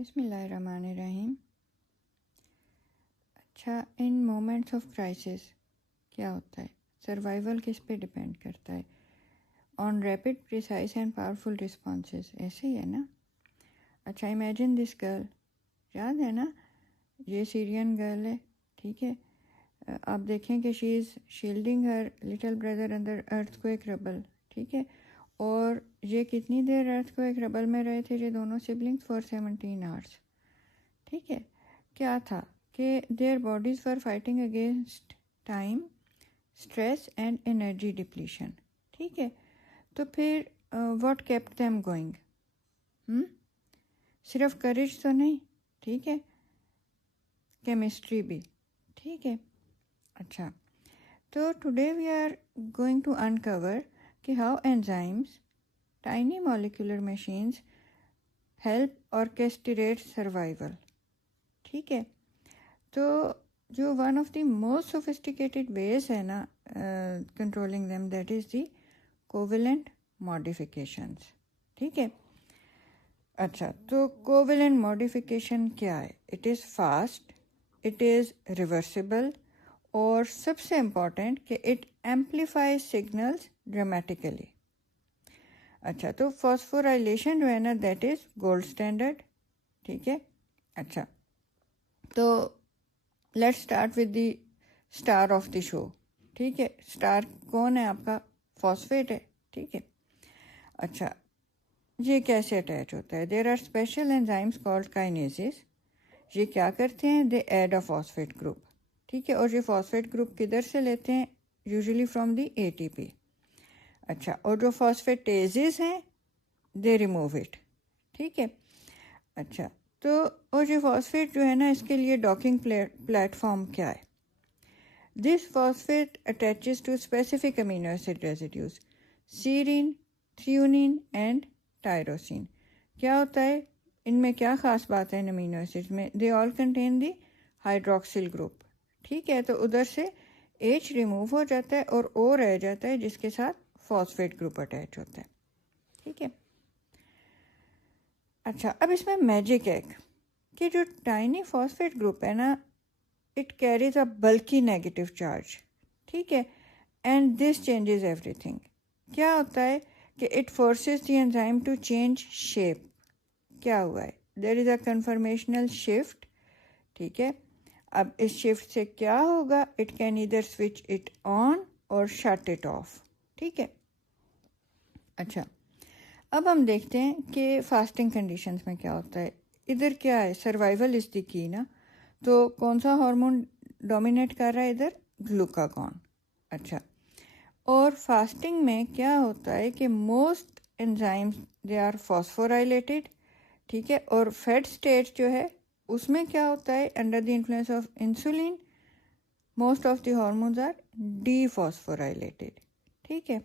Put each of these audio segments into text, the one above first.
बिस्मिल्लाहिर्रहमानिर्रहीम। अच्छा, इन moments of crisis क्या होता है? सर्वाइवल किस पे डिपेंड करता है? On rapid, precise and powerful responses, ऐसे ही है ना? अच्छा, इमेजिन दिस गर्ल, याद है ना, ये सीरियन गर्ल है, ठीक है। आप देखें कि she is shielding her little brother under earthquake rubble, ठीक है। और ये कितनी देर अर्थक्वेक रबल में रहे थे ये दोनों सिबलिंग्स? फॉर 17 आवर्स, ठीक है। क्या था कि their bodies were fighting against time, stress and energy depletion, ठीक है। तो फिर व्हाट केप्ट देम गोइंग? सिर्फ करेज तो नहीं, ठीक है, केमिस्ट्री भी, ठीक है। अच्छा, तो today we are going to uncover कि how enzymes, tiny molecular machines, help orchestrate survival, ठीक है। तो जो one of the most sophisticated ways है ना controlling them, that is the covalent modifications, ठीक है। अच्छा, तो कोवेलेंट मॉडिफिकेशन क्या है? It is fast, it is reversible, और सबसे इम्पॉर्टेंट कि इट एम्पलीफाइज सिग्नल्स ड्रामेटिकली। अच्छा, तो फॉस्फोराइलेशन जो है ना, दैट इज़ गोल्ड स्टैंडर्ड, ठीक है। अच्छा, तो let's start with the star of the show, ठीक है। स्टार कौन है आपका? फॉस्फेट है, ठीक है। अच्छा, ये कैसे अटैच होता है? There are special enzymes called kinases. ये क्या करते हैं? They add a phosphate group, ठीक है। और ये फॉस्फेट ग्रुप किधर से लेते हैं? Usually from the ATP. अच्छा, और जो फॉस्फेटेजेस हैं दे रिमूव इट, ठीक है। अच्छा, तो और ये फॉस्फेट जो है ना, इसके लिए डॉकिंग प्लेटफॉर्म क्या है? This phosphate attaches to specific amino acid residues, serine, threonine and tyrosine. क्या होता है इनमें? क्या ख़ास बात है इन अमीनो एसिड्स में? They all contain the hydroxyl group, ठीक है। तो उधर से H रिमूव हो जाता है और O रह जाता है, जिसके साथ फॉस्फेट ग्रुप अटैच होता है, ठीक है। अच्छा, अब इसमें मैजिक है कि जो टाइनी फॉस्फेट ग्रुप है ना, it carries a bulky negative charge, ठीक है। And this changes everything. क्या होता है कि it forces the enzyme to change shape. क्या हुआ है? There is a conformational shift, ठीक है। अब इस शिफ्ट से क्या होगा? It can either switch it on और शट इट ऑफ, ठीक है। अच्छा, अब हम देखते हैं कि फास्टिंग कंडीशंस में क्या होता है। इधर क्या है? सर्वाइवल इज़ द की ना, तो कौन सा हार्मोन डोमिनेट कर रहा है इधर? ग्लूकागॉन। अच्छा, और फास्टिंग में क्या होता है कि most enzymes they are phosphorylated, ठीक है। और फैट स्टेट जो है उसमें क्या होता है? Under the influence of insulin most of the hormones are dephosphorylated, ठीक है।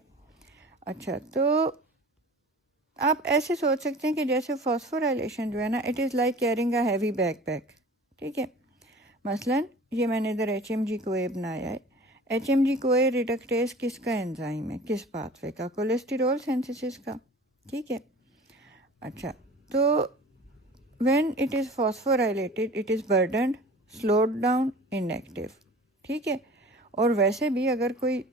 अच्छा, तो आप ऐसे सोच सकते हैं कि जैसे फॉस्फोराइलेशन जो है ना, it is like carrying a heavy backpack, ठीक है। मसलन ये मैंने इधर HMG कोए बनाया है। HMG कोए रिडक्टेज किसका एंजाइम है? किस पाथवे का? कोलेस्टेरॉल सिंथेसिस का, ठीक है। अच्छा, तो when it is phosphorylated it is burdened, slowed down, inactive, ठीक है। और वैसे भी अगर कोई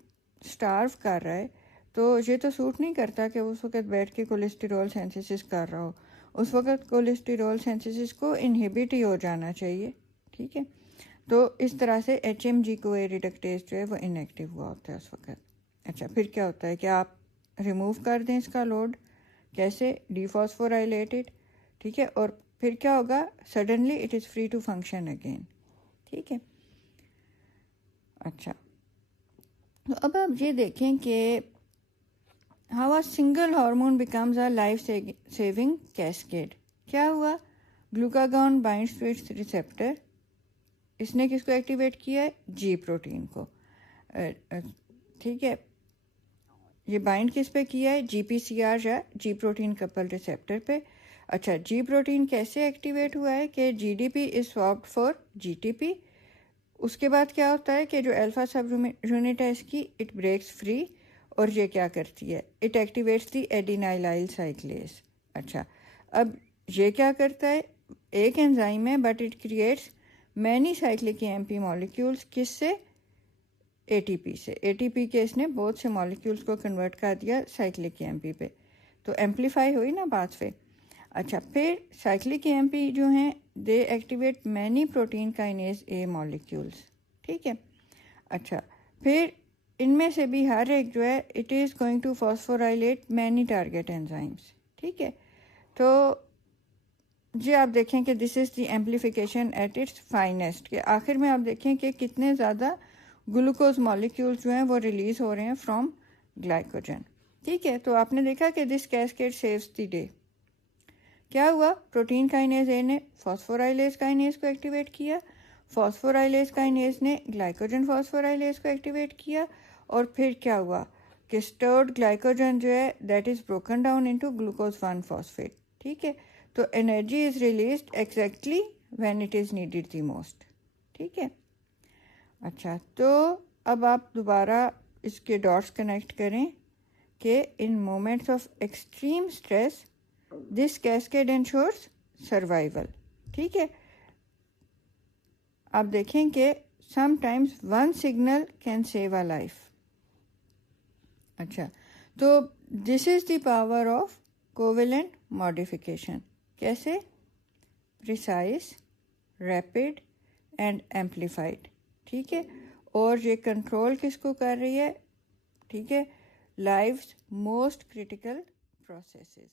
स्टार्व कर रहा है तो ये तो सूट नहीं करता कि उस वक्त बैठ के कोलेस्टेरॉल सिंथेसिस कर रहा हो। उस वक्त कोलेस्टेरॉल सिंथेसिस को इनहिबिट ही हो जाना चाहिए, ठीक है। तो इस तरह से HMG कोए रिडक्टेज जो है वो इनएक्टिव हुआ होता है उस वक्त। अच्छा, फिर क्या होता है कि आप रिमूव कर दें इसका लोड। कैसे? डीफॉस्फोराइलेटेड, ठीक है। और फिर क्या होगा? Suddenly it is free to function again, ठीक है। अच्छा, तो अब आप ये देखें कि how a single hormone becomes a life saving cascade. क्या हुआ? Glucagon binds to its receptor. इसने किसको एक्टिवेट किया है? G प्रोटीन को, ठीक है। ये बाइंड किस पे किया है? GPCR या G प्रोटीन कपल रिसेप्टर पे। अच्छा, G प्रोटीन कैसे एक्टिवेट हुआ है कि GDP is swapped for GTP। उसके बाद क्या होता है कि जो अल्फा सब यूनिट है इसकी, इट ब्रेक्स फ्री और ये क्या करती है? It activates the adenylyl cyclase. अच्छा, अब ये क्या करता है? एक एंजाइम है but it creates many cyclic AMP molecules. किससे? एटीपी से। एटीपी के इसने बहुत से मॉलिक्यूल्स को कन्वर्ट कर दिया साइक्लिक ईएमपी पे, तो एम्पलीफाई हुई ना बात पे। अच्छा, फिर साइक्लिक ईएमपी जो हैं they activate many protein kinase A molecules, ठीक है। अच्छा, फिर इनमें से भी हर एक जो है it is going to phosphorylate many target enzymes, ठीक है। तो जी आप देखें कि this is the amplification at its finest, के आखिर में आप देखें कि कितने ज़्यादा ग्लूकोज मॉलिक्यूल्स जो हैं वो रिलीज़ हो रहे हैं फ्रॉम ग्लाइकोजन, ठीक है। तो आपने देखा कि this cascade saves the day. क्या हुआ? प्रोटीन काइनेज ए ने फॉस्फोराइलेज काइनेज को एक्टिवेट किया, फॉस्फोराइलेज काइनेज ने ग्लाइकोजन फॉस्फोराइलेज को एक्टिवेट किया, और फिर क्या हुआ कि स्टोर्ड ग्लाइकोजन जो है that is broken down into glucose 1 phosphate, ठीक है। तो energy is released exactly when it is needed the most, ठीक है। अच्छा, तो अब आप दोबारा इसके डॉट्स कनेक्ट करें कि in moments of extreme stress this cascade ensures survival, ठीक है। आप देखें कि sometimes one signal can save a life. अच्छा, तो this is the power of covalent modification. कैसे? प्रिसाइज, रैपिड एंड एम्पलीफाइड, ठीक है। और ये कंट्रोल किसको कर रही है? ठीक है, लाइफ्स मोस्ट क्रिटिकल प्रोसेसेस।